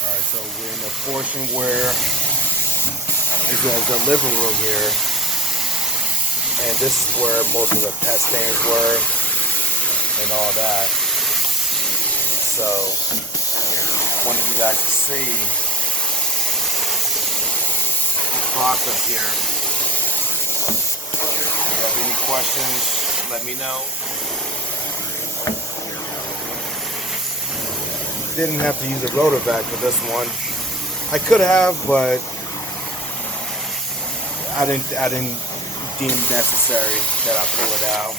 Alright, so we're in the portion where is the living room here. And this is where most of the pet stains were and all that. So, wanted you guys to see the process here. If you have any questions, let me know. Didn't have to use a rotovac for this one. I could have, but I didn't deem necessary that I pull it out.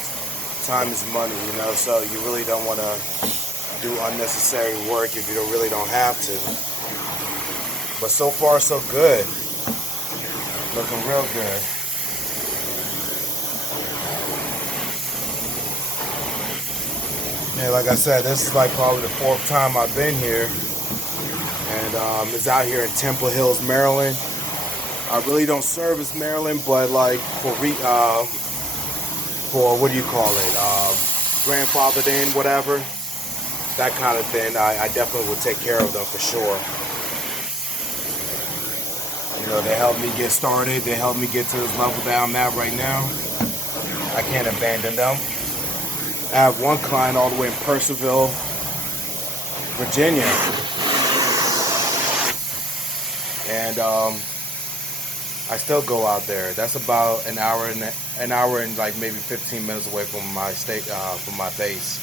Time is money, you know, so you really don't want to do unnecessary work if you really don't have to. But so far, so good. Looking real good. Yeah, like I said, this is like probably the fourth time I've been here. And it's out here in Temple Hills, Maryland. I really don't service Maryland, but like for what do you call it? Grandfathered in, whatever. That kind of thing. I definitely would take care of them for sure. You know, they helped me get started. They helped me get to this level that I'm at right now. I can't abandon them. I have one client all the way in Purcellville, Virginia. And I still go out there. That's about an hour and like maybe 15 minutes away from my from my base.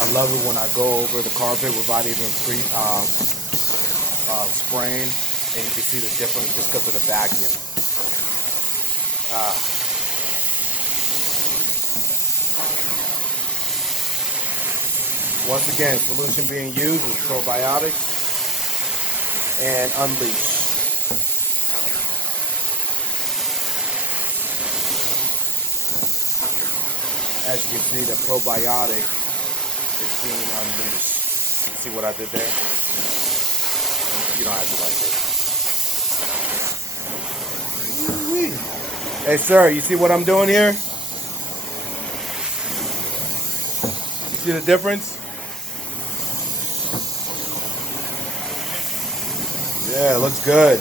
I love it when I go over the carpet without even spraying, and you can see the difference just because of the vacuum. Once again, solution being used is probiotics and unleash. As you can see, the probiotic is being unleashed. See what I did there? You don't have to like it. Hey sir, you see what I'm doing here? You see the difference? Yeah, it looks good.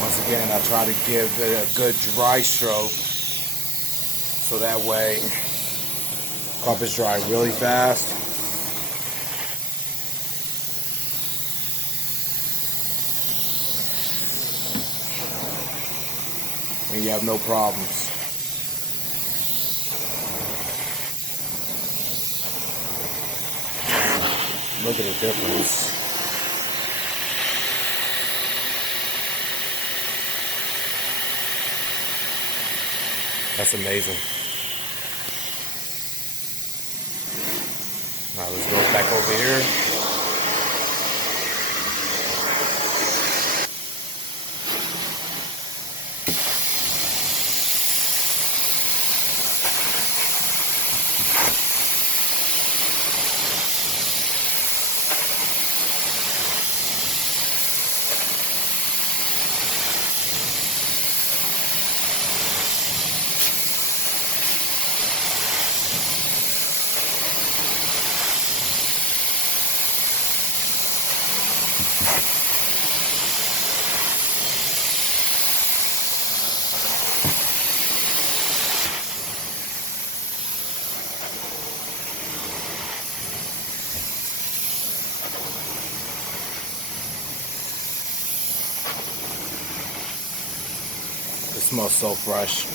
Once again, I try to give it a good dry stroke so that way carpets dry really fast. And you have no problems. Look at the difference. That's amazing. All right, let's go back over here. It smells so fresh.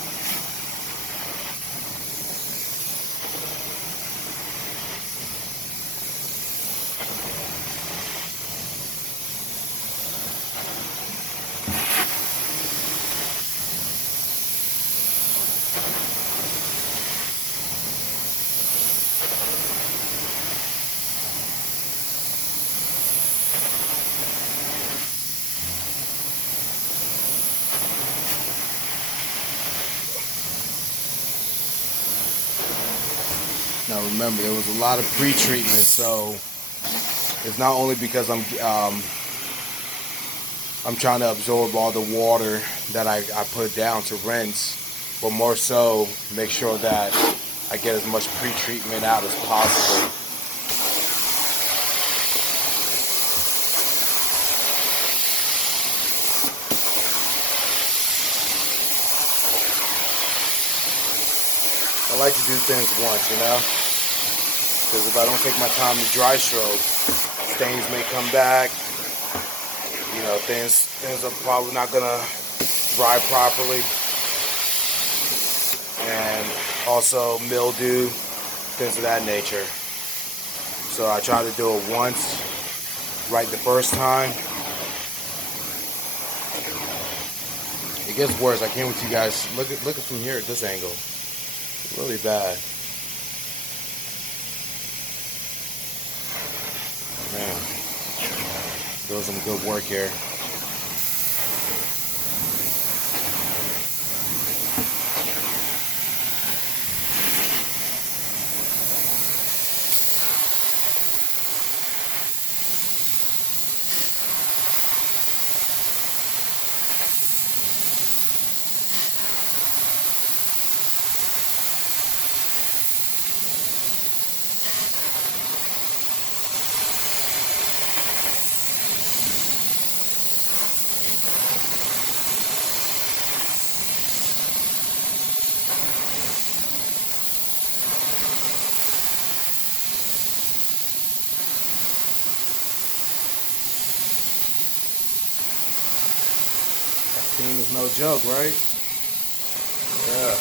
Now remember, there was a lot of pre-treatment, so it's not only because I'm trying to absorb all the water that I put down to rinse, but more so make sure that I get as much pre-treatment out as possible. I like to do things once, you know? Because if I don't take my time to dry stroke, stains may come back. You know, things are probably not gonna dry properly. And also mildew, things of that nature. So I try to do it once, right the first time. It gets worse. I can't wait you guys look at from here at this angle. It's really bad. Man, doing some good work here. Steam is no joke, right? Yeah.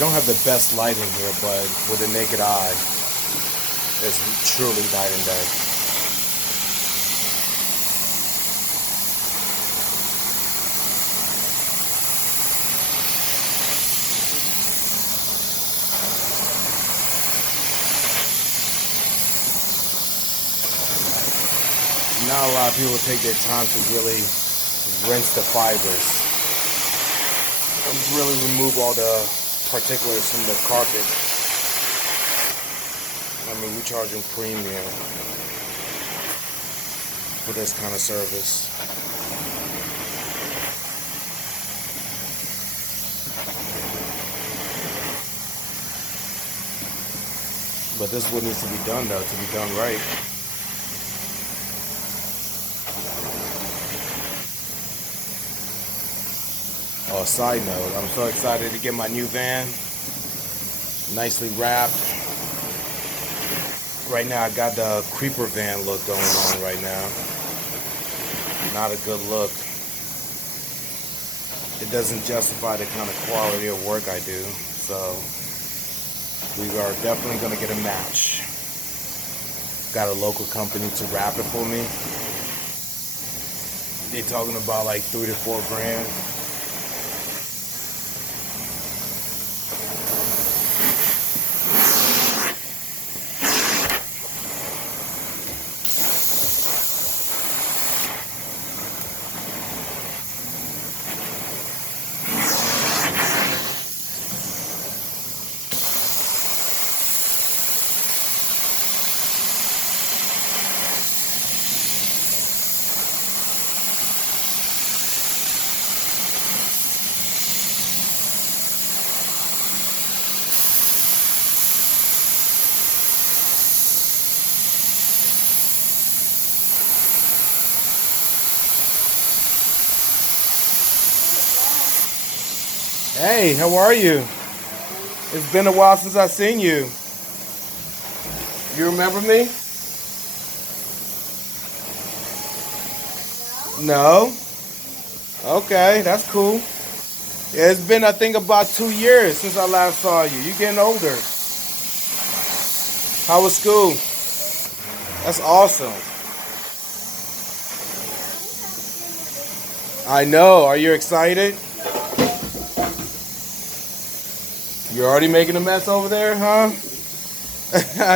You don't have the best lighting here, but with the naked eye, it's truly night and day. Not a lot of people take their time to really rinse the fibers and really remove all the particulars from the carpet. I mean, we charge them premium for this kind of service. But this is what needs to be done, though, to be done right. Oh, side note, I'm so excited to get my new van, nicely wrapped. Right now I got the creeper van look going on right now. Not a good look. It doesn't justify the kind of quality of work I do, so we are definitely going to get a match. Got a local company to wrap it for me. They're talking about like $3 to $4 grand. Hey, how are you? It's been a while since I've seen you. You remember me? No? Okay, that's cool. Yeah, it's been, I think, about 2 years since I last saw you. You're getting older. How was school? That's awesome. I know. Are you excited? You're already making a mess over there, huh?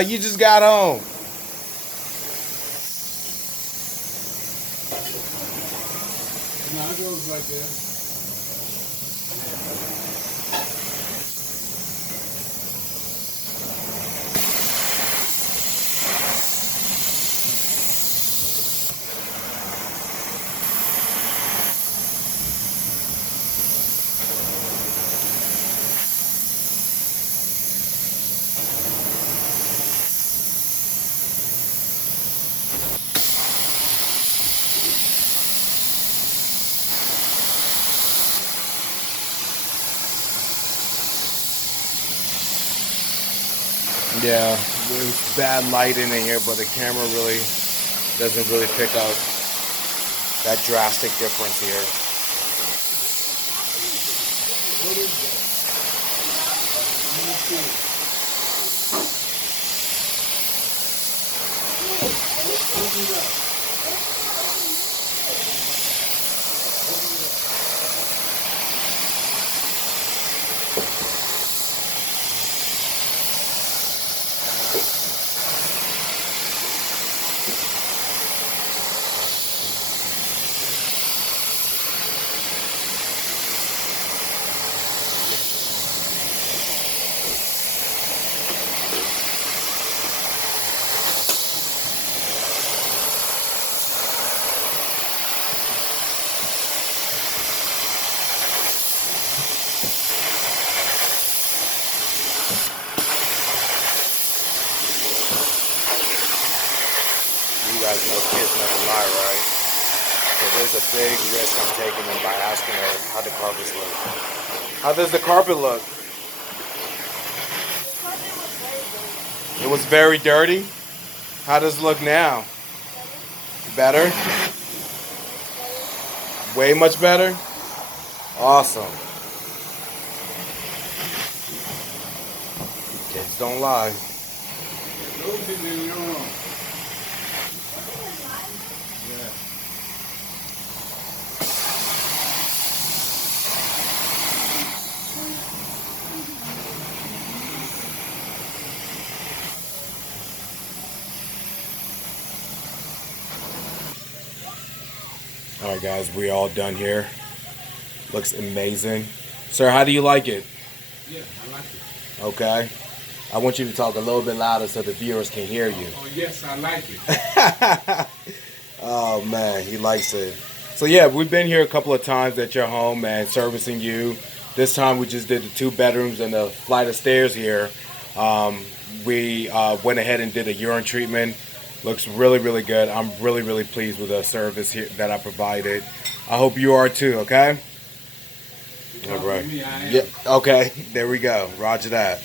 You just got home. No, it goes right there. Yeah, there's bad lighting in here, but the camera really doesn't really pick up that drastic difference here. What is that? Let me see. Open it up. You guys know kids never lie, right? So there's a big risk I'm taking them by asking her how the carpets look. How does the carpet look? It was very dirty. How does it look now? Better? Way much better? Awesome. Facts don't lie. Those people in your room. Yeah. All right, guys, we all done here. Looks amazing. Sir, how do you like it? Yeah, I like it. Okay. I want you to talk a little bit louder so the viewers can hear you. Oh, yes, I like it. Oh, man, he likes it. So, yeah, we've been here a couple of times at your home and servicing you. This time we just did the 2 bedrooms and the flight of stairs here. We went ahead and did a urine treatment. Looks really, really good. I'm really, really pleased with the service here that I provided. I hope you are too, okay? All right. Me, I am. Yeah, okay, there we go. Roger that.